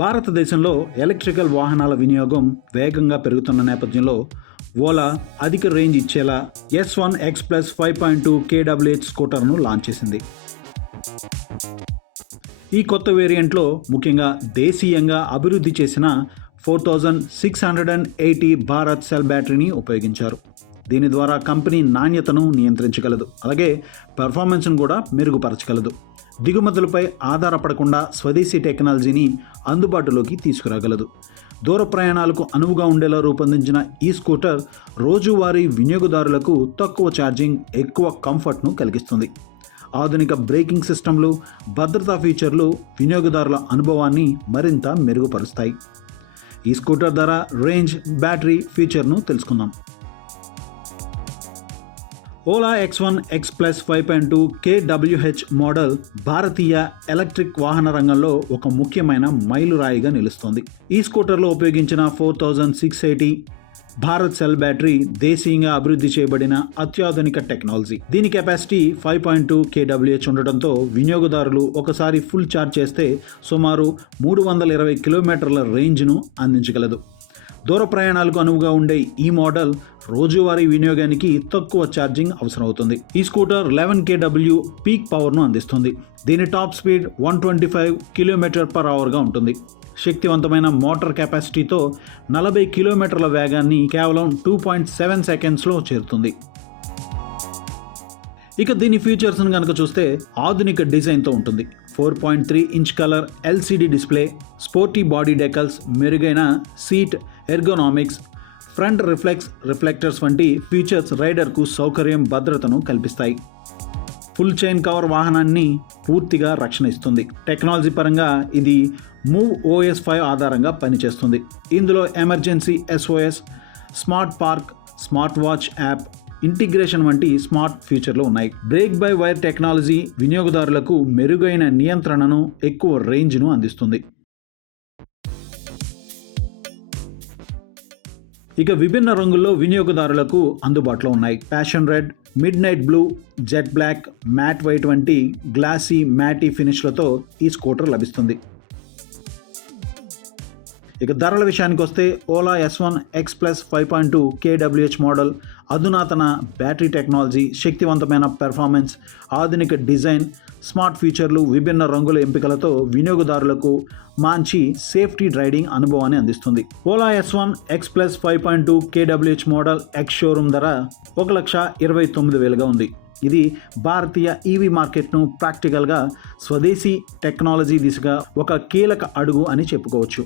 భారతదేశంలో ఎలక్ట్రికల్ వాహనాల వినియోగం వేగంగా పెరుగుతున్న నేపథ్యంలో ఓలా అధిక రేంజ్ ఇచ్చేలా S1 X Plus 5.2 kWh స్కూటర్ను launch చేసింది. ఈ కొత్త వేరియంట్లో ముఖ్యంగా దేశీయంగా అభివృద్ధి చేసిన 4680 భారత్ సెల్ బ్యాటరీని ఉపయోగించారు. దీని ద్వారా కంపెనీ నాణ్యతను నియంత్రించగలదు, అలాగే పెర్ఫార్మెన్స్ను కూడా మెరుగుపరచగలదు. దిగుమతులపై ఆధారపడకుండా స్వదేశీ టెక్నాలజీని అందుబాటులోకి తీసుకురాగలదు. దూర ప్రయాణాలకు అనువుగా ఉండేలా రూపొందించిన ఈ స్కూటర్ రోజువారీ వినియోగదారులకు తక్కువ ఛార్జింగ్, ఎక్కువ కంఫర్ట్ను కలిగిస్తుంది. ఆధునిక బ్రేకింగ్ సిస్టంలు, భద్రతా ఫీచర్లు వినియోగదారుల అనుభవాన్ని మరింత మెరుగుపరుస్తాయి. ఈ స్కూటర్ ధర, రేంజ్, బ్యాటరీ ఫీచర్ను తెలుసుకుందాం. Ola X1 X Plus 5.2 kWh model భారతీయ ఎలక్ట్రిక్ వాహన రంగంలో ఒక ముఖ్యమైన మైలురాయిగా నిలుస్తోంది. ఈ స్కూటర్లో ఉపయోగించిన 4680 భారత్ సెల్ బ్యాటరీ దేశీయంగా అభివృద్ధి చేయబడిన అత్యాధునిక టెక్నాలజీ. దీని కెపాసిటీ 5.2 kWh ఉండటంతో వినియోగదారులు ఒకసారి ఫుల్ ఛార్జ్ చేస్తే సుమారు 320 కిలోమీటర్ల రేంజ్ను అందించగలదు. దూర ప్రయాణాలకు అనువుగా ఉండే ఈ మోడల్ రోజువారీ వినియోగానికి తక్కువ ఛార్జింగ్ అవసరమవుతుంది. ఈ స్కూటర్ 11 kW పీక్ పవర్ను అందిస్తుంది. దీని టాప్ స్పీడ్ 125 km/h ఉంటుంది. శక్తివంతమైన మోటార్ కెపాసిటీతో 40 కిలోమీటర్ల వేగాన్ని కేవలం 2.7 సెకండ్స్లో చేరుతుంది. ఇక దీని ఫీచర్స్ను కనుక చూస్తే ఆధునిక డిజైన్తో ఉంటుంది. 4.3 inch colour LCD display, sporty body decals, మెరుగైన సీట్ ఎర్గోనామిక్స్, ఫ్రంట్ రిఫ్లెక్టర్స్ వంటి ఫీచర్స్ రైడర్కు సౌకర్యం, భద్రతను కల్పిస్తాయి. ఫుల్ చైన్ కవర్ వాహనాన్ని పూర్తిగా రక్షణ ఇస్తుంది. టెక్నాలజీ పరంగా ఇది మూవ్ OS 5 ఆధారంగా పనిచేస్తుంది. ఇందులో emergency SOS, smart park, smart watch app integration వంటి స్మార్ట్ ఫీచర్లు ఉన్నాయి. బ్రేక్ బై వైర్ టెక్నాలజీ వినియోగదారులకు మెరుగైన నియంత్రణను, ఎక్కువ రేంజ్ను అందిస్తుంది. ఇక విభిన్న రంగుల్లో వినియోగదారులకు అందుబాటులో ఉన్నాయి. Passion red, midnight blue, jet black, matte white వంటి గ్లాసీ, మ్యాటీ ఫినిష్లతో ఈ స్కూటర్ లభిస్తుంది. ఇక ధరల విషయానికి వస్తే Ola S1 X Plus 5.2 kWh model అధునాతన బ్యాటరీ టెక్నాలజీ, శక్తివంతమైన పెర్ఫార్మెన్స్, ఆధునిక డిజైన్, స్మార్ట్ ఫీచర్లు, విభిన్న రంగుల ఎంపికలతో వినియోగదారులకు మంచి సేఫ్టీ రైడింగ్ అనుభవాన్ని అందిస్తుంది. Ola S1 X Plus 5.2 kWh model ex showroom ధర 1,29,000గా ఉంది. ఇది భారతీయ EV మార్కెట్ను ప్రాక్టికల్గా స్వదేశీ టెక్నాలజీ దిశగా ఒక కీలక అడుగు అని చెప్పుకోవచ్చు.